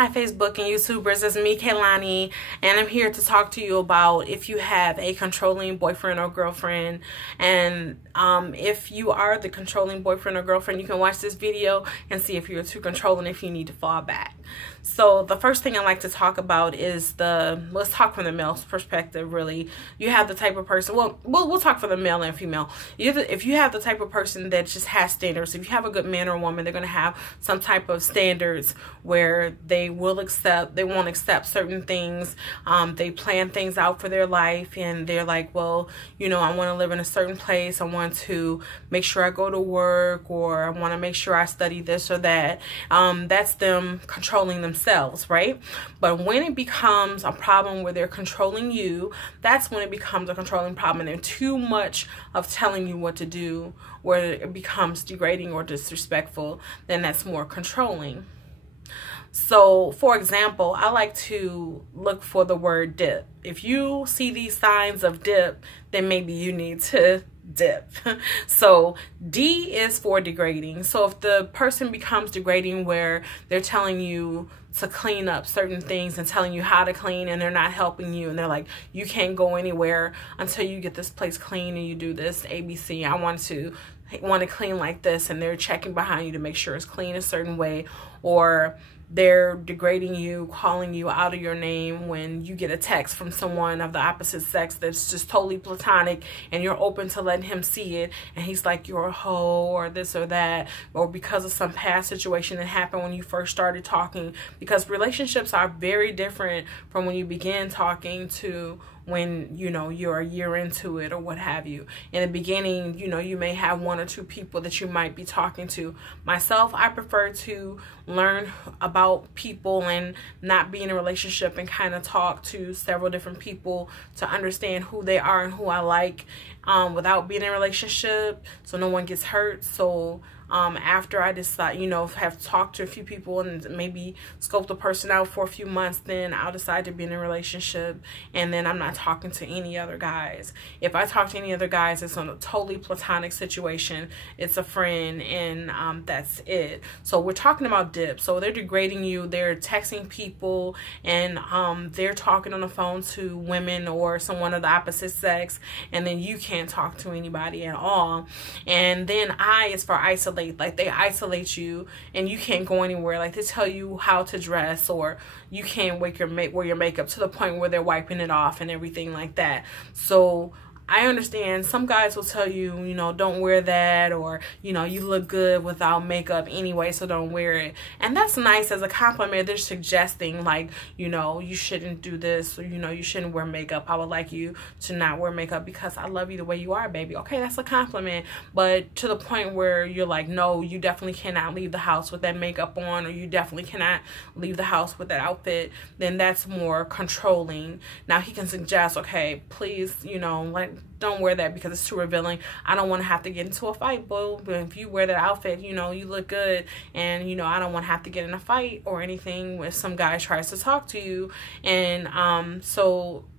Hi Facebook and YouTubers, it's me Kaylani, and I'm here to talk to you about if you have a controlling boyfriend or girlfriend. And if you are the controlling boyfriend or girlfriend, you can watch this video and see if you're too controlling, if you need to fall back. So the first thing I like to talk about is let's talk from the male's perspective, really. You have the type of person, we'll talk for the male and female. If you have the type of person that just has standards, if you have a good man or woman, they're going to have some type of standards where they won't accept certain things. They plan things out for their life, and they're like, well, I want to live in a certain place. I want to make sure I go to work, or I want to make sure I study this or that. That's them controlling themselves, right? But when it becomes a problem where they're controlling you, that's when it becomes a controlling problem, and they're too much of telling you what to do, where it becomes degrading or disrespectful, then that's more controlling. So, for example, I like to look for the word dip. If you see these signs of dip, then maybe you need to dip. So D is for degrading. So if the person becomes degrading where they're telling you to clean up certain things and telling you how to clean, and they're not helping you, and they're like, you can't go anywhere until you get this place clean and you do this ABC. I want to clean like this, and they're checking behind you to make sure it's clean a certain way, or they're degrading you, calling you out of your name when you get a text from someone of the opposite sex that's just totally platonic, and you're open to letting him see it, and he's like, you're a hoe, or this or that, or because of some past situation that happened when you first started talking, because relationships are very different from when you begin talking to when you're a year into it or what have you. In the beginning, you may have one or two people that you might be talking to. Myself, I prefer to learn about people and not be in a relationship and kind of talk to several different people to understand who they are and who I like, without being in a relationship, so no one gets hurt. So after I decide, have talked to a few people and maybe scoped the person out for a few months, then I'll decide to be in a relationship, and then I'm not talking to any other guys. If I talk to any other guys, it's on a totally platonic situation. It's a friend, and that's it. So we're talking about dip. So they're degrading you. They're texting people, and they're talking on the phone to women or someone of the opposite sex, and then you can't talk to anybody at all. And then I is for isolate. Like, they isolate you and you can't go anywhere. Like, they tell you how to dress, or you can't wear your makeup to the point where they're wiping it off and everything like that. So I understand some guys will tell you, don't wear that, or, you look good without makeup anyway, so don't wear it. And that's nice as a compliment. They're suggesting, like, you shouldn't do this, or, you shouldn't wear makeup. I would like you to not wear makeup because I love you the way you are, baby. Okay, that's a compliment. But to the point where you're like, no, you definitely cannot leave the house with that makeup on, or you definitely cannot leave the house with that outfit, then that's more controlling. Now, he can suggest, okay, please, don't wear that because it's too revealing. I don't want to have to get into a fight, boo. But if you wear that outfit, you look good, and I don't want to have to get in a fight or anything when some guy tries to talk to you. And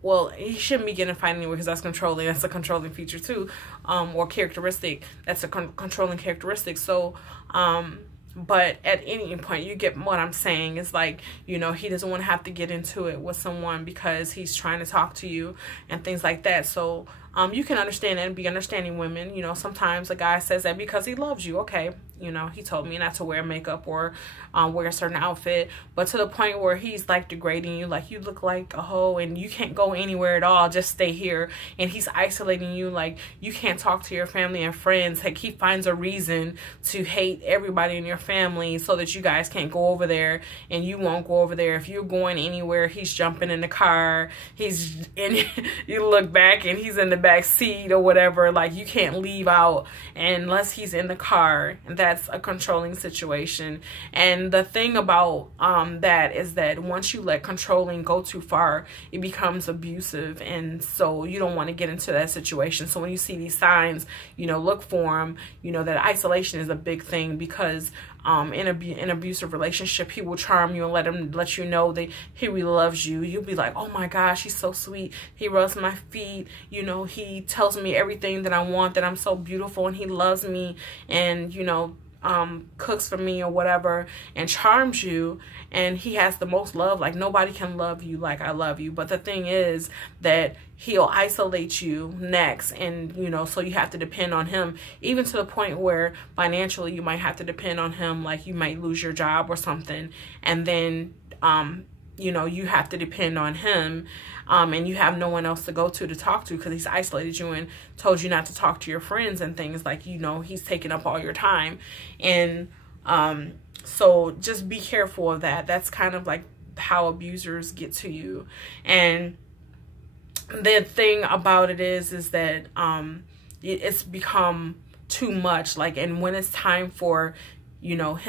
well, he shouldn't be getting in a fight anyway, because that's controlling. That's a controlling feature too, or characteristic. That's a controlling characteristic. So but at any point, you get what I'm saying. It's like, he doesn't want to have to get into it with someone because he's trying to talk to you and things like that. So you can understand and be understanding women. Sometimes a guy says that because he loves you. Okay, he told me not to wear makeup or wear a certain outfit, but to the point where he's like degrading you, like, you look like a hoe and you can't go anywhere at all, just stay here. And he's isolating you, like, you can't talk to your family and friends. Like, he finds a reason to hate everybody in your family so that you guys can't go over there, and you won't go over there. If you're going anywhere, he's jumping in the car, he's in you look back and he's in the back seat or whatever. Like, you can't leave out unless he's in the car, and that's a controlling situation. And the thing about that is that once you let controlling go too far, it becomes abusive, and so you don't want to get into that situation. So when you see these signs, look for them. That isolation is a big thing, because in an abusive relationship, he will charm you and let you know that he really loves you. You'll be like, oh my gosh, he's so sweet. He rubs my feet. He tells me everything that I want, that I'm so beautiful and he loves me. And cooks for me or whatever and charms you, and he has the most love. Like, nobody can love you like I love you. But the thing is that he'll isolate you next, and you know, so you have to depend on him, even to the point where financially you might have to depend on him. Like, you might lose your job or something, and then you know, you have to depend on him, and you have no one else to go to talk to, because he's isolated you and told you not to talk to your friends and things. Like, you know, he's taking up all your time. And so just be careful of that. That's kind of like how abusers get to you. And the thing about it is that it's become too much. Like, and when it's time for, you know,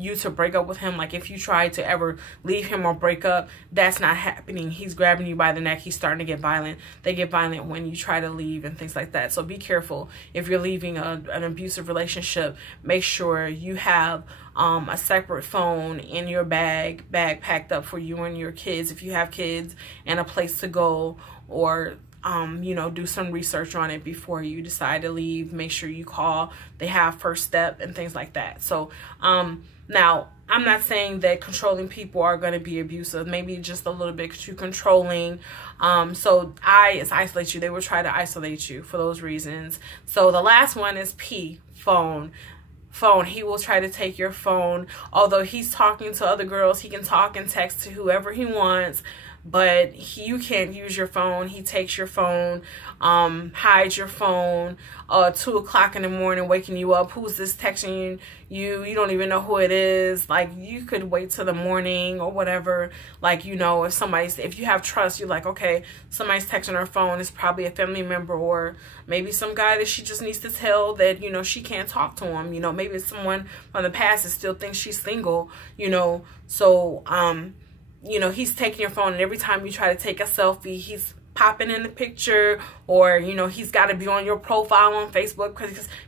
you to break up with him, like if you try to ever leave him or break up, that's not happening. He's grabbing you by the neck. He's starting to get violent. They get violent when you try to leave and things like that. So be careful. If you're leaving an abusive relationship, make sure you have a separate phone in your bag packed up for you and your kids, if you have kids, and a place to go, or you know, do some research on it before you decide to leave. Make sure you call. They have First Step and things like that. So now, I'm not saying that controlling people are going to be abusive. Maybe just a little bit too controlling. So it's isolate you. They will try to isolate you for those reasons. So the last one is P, phone. He will try to take your phone. Although he's talking to other girls, he can talk and text to whoever he wants, but you can't use your phone. He takes your phone, hides your phone, 2 o'clock in the morning, waking you up. Who's this texting you? You don't even know who it is. Like, you could wait till the morning or whatever. Like, you know, if you have trust, you're like, okay, somebody's texting her phone. It's probably a family member, or maybe some guy that she just needs to tell that, you know, she can't talk to him. You know, maybe it's someone from the past that still thinks she's single, you know. So, you know, he's taking your phone, and every time you try to take a selfie, he's popping in the picture, or, you know, he's got to be on your profile on Facebook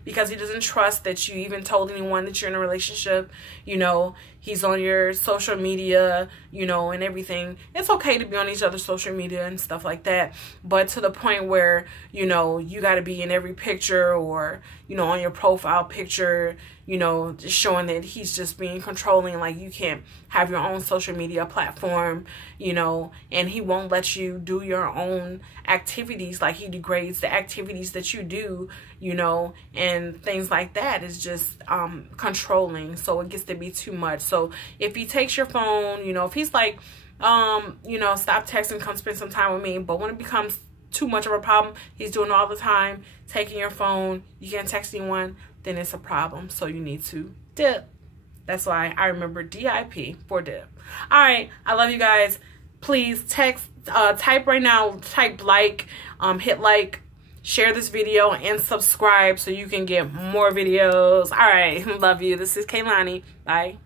because he doesn't trust that you even told anyone that you're in a relationship. You know, he's on your social media, you know, and everything. It's okay to be on each other's social media and stuff like that, but to the point where, you know, you got to be in every picture, or, you know, on your profile picture, you know, just showing that he's just being controlling. Like, you can't have your own social media platform, you know, and he won't let you do your own activities. Like, he degrades the activities that you do, you know, and things like that is just controlling. So it gets to be too much. So if he takes your phone, you know, if he's like, you know, stop texting, come spend some time with me, but when it becomes too much of a problem, he's doing it all the time, taking your phone, you can't text anyone, then it's a problem. So you need to dip. That's why I remember D.I.P for dip. All right, I love you guys. Please type right now, type like, hit like, share this video, and subscribe so you can get more videos. All right, love you. This is Kaylani. Bye.